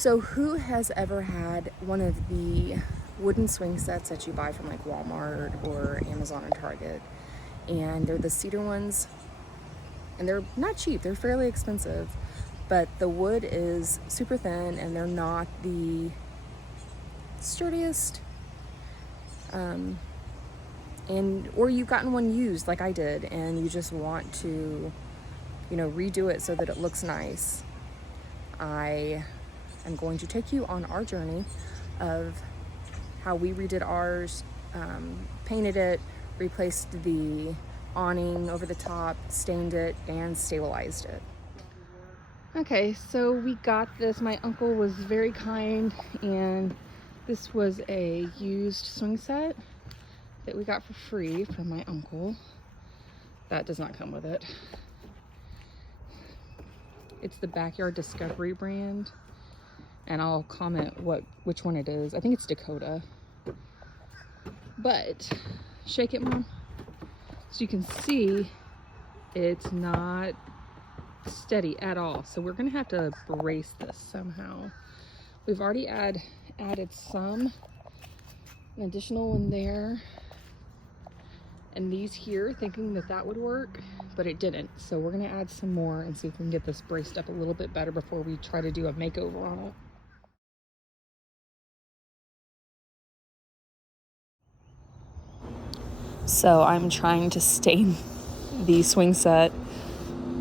So who has ever had one of the wooden swing sets that you buy from like Walmart or Amazon and Target? And they're the cedar ones, and they're not cheap, they're fairly expensive, but the wood is super thin and they're not the sturdiest. Or you've gotten one used like I did and you just want to, redo it so that it looks nice. I am going to take you on our journey of how we redid ours, painted it, replaced the awning over the top, stained it, and stabilized it. Okay, so we got this. My uncle was very kind, and this was a used swing set that we got for free from my uncle. That does not come with it. It's the Backyard Discovery brand, and I'll comment which one it is. I think it's Dakota. But shake it, Mom. So you can see it's not steady at all. So we're gonna have to brace this somehow. We've already added an additional one there, and these here, thinking that would work, but it didn't. So we're gonna add some more and see if we can get this braced up a little bit better before we try to do a makeover on it. So I'm trying to stain the swing set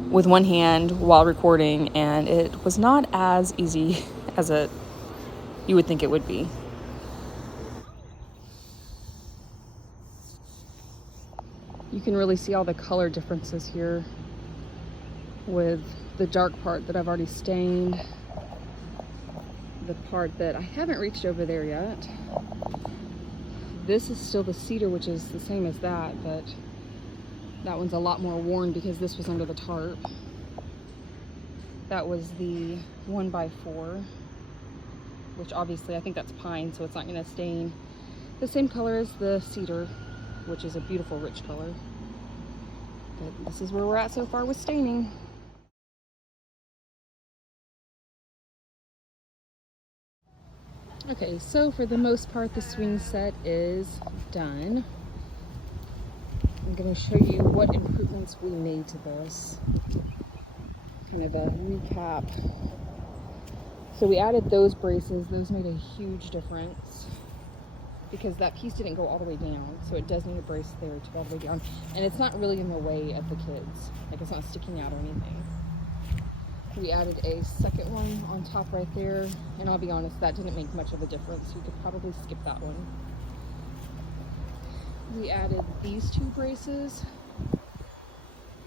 with one hand while recording, and it was not as easy as you would think it would be. You can really see all the color differences here with the dark part that I've already stained, the part that I haven't reached over there yet. This is still the cedar, which is the same as that, but that one's a lot more worn because this was under the tarp. That was the 1x4, which obviously I think that's pine, so it's not gonna stain the same color as the cedar, which is a beautiful rich color. But this is where we're at so far with staining. Okay, so for the most part, the swing set is done. I'm going to show you what improvements we made to this. Kind of a recap. So we added those braces. Those made a huge difference because that piece didn't go all the way down. So it does need a brace there to go all the way down. And it's not really in the way of the kids. Like, it's not sticking out or anything. We added a second one on top right there, and I'll be honest, that didn't make much of a difference. You could probably skip that one. We added these two braces,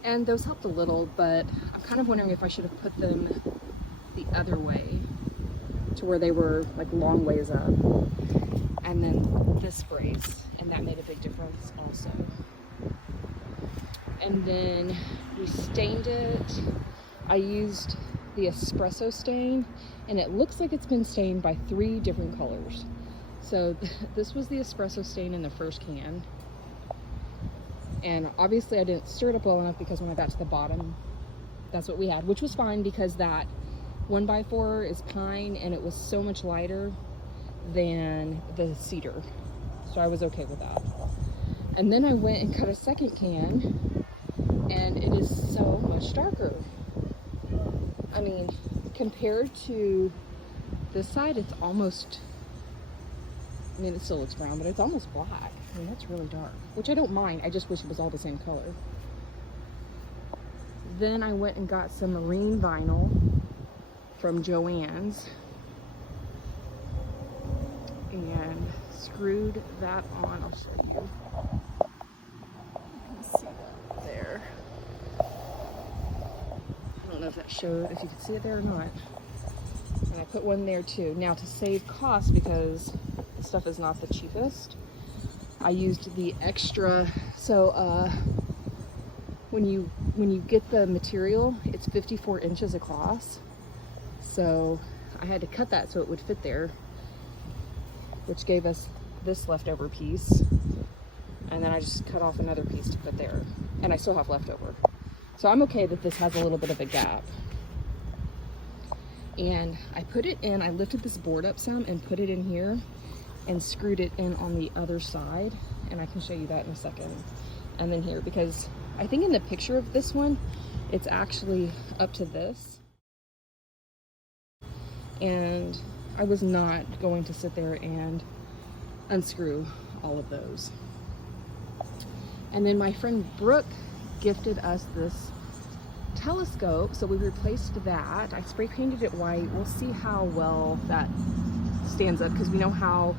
and those helped a little, but I'm kind of wondering if I should have put them the other way to where they were like long ways up. And then this brace, and that made a big difference also. And then we stained it. I used the Espresso Stain, and it looks like it's been stained by 3 different colors. So this was the Espresso Stain in the first can. And obviously I didn't stir it up well enough because when I got to the bottom, that's what we had, which was fine because that 1x4 is pine and it was so much lighter than the cedar. So I was okay with that. And then I went and cut a second can, and it is so much darker. I mean, compared to this side, it's almost, I mean, it still looks brown, but it's almost black. I mean, that's really dark, which I don't mind. I just wish it was all the same color. Then I went and got some marine vinyl from Joann's and screwed that on. I'll show you. You can see that there. I don't know if that showed, if you could see it there or not. And I put one there too. Now, to save cost, because the stuff is not the cheapest, I used the extra. So when you get the material, it's 54 inches across. So I had to cut that so it would fit there, which gave us this leftover piece. And then I just cut off another piece to put there. And I still have leftover. So I'm okay that this has a little bit of a gap. And I put it in, I lifted this board up some and put it in here and screwed it in on the other side. And I can show you that in a second. And then here, because I think in the picture of this one, it's actually up to this. And I was not going to sit there and unscrew all of those. And then my friend Brooke gifted us this telescope, so we replaced that. I spray painted it white. We'll see how well that stands up, because we know how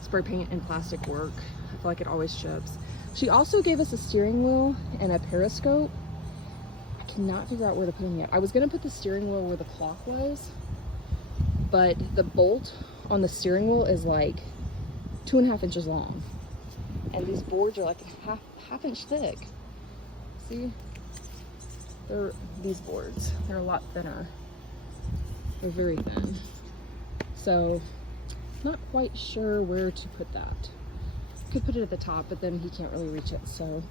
spray paint and plastic work. I feel like it always chips. She also gave us a steering wheel and a periscope. I cannot figure out where to put them yet. I was gonna put the steering wheel where the clock was, but the bolt on the steering wheel is like 2.5 inches long. And these boards are like half inch thick. See? They're these boards. They're a lot thinner. They're very thin. So, not quite sure where to put that. Could put it at the top, but then he can't really reach it, so.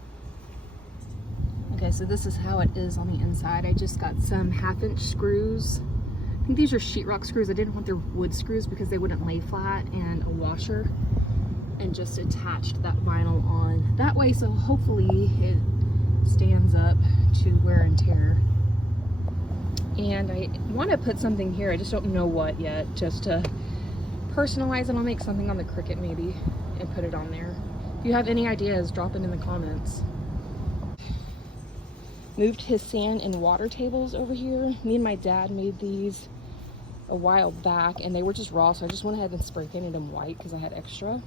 Okay, so this is how it is on the inside. I just got some 1/2 inch screws. I think these are sheetrock screws. I didn't want their wood screws because they wouldn't lay flat, and a washer, and just attached that vinyl on that way, so hopefully it stands up to wear and tear. And I want to put something here, I just don't know what yet, just to personalize it. I'll make something on the Cricut maybe and put it on there. If you have any ideas, drop it in the comments. Moved his sand and water tables over here. Me and my dad made these a while back, and they were just raw, so I just went ahead and spray painted them white because I had extra.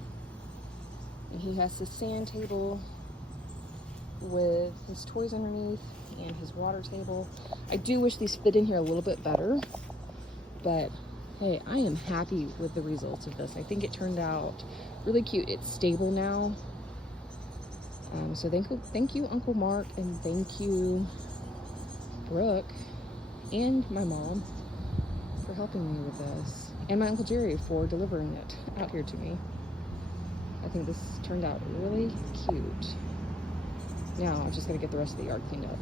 And he has his sand table with his toys underneath and his water table. I do wish these fit in here a little bit better, but hey, I am happy with the results of this. I think it turned out really cute. It's stable now. So thank you Uncle Mark, and thank you Brooke and my mom for helping me with this, and my Uncle Jerry for delivering it out here to me. I think this turned out really cute. Now I'm just gonna get the rest of the yard cleaned up.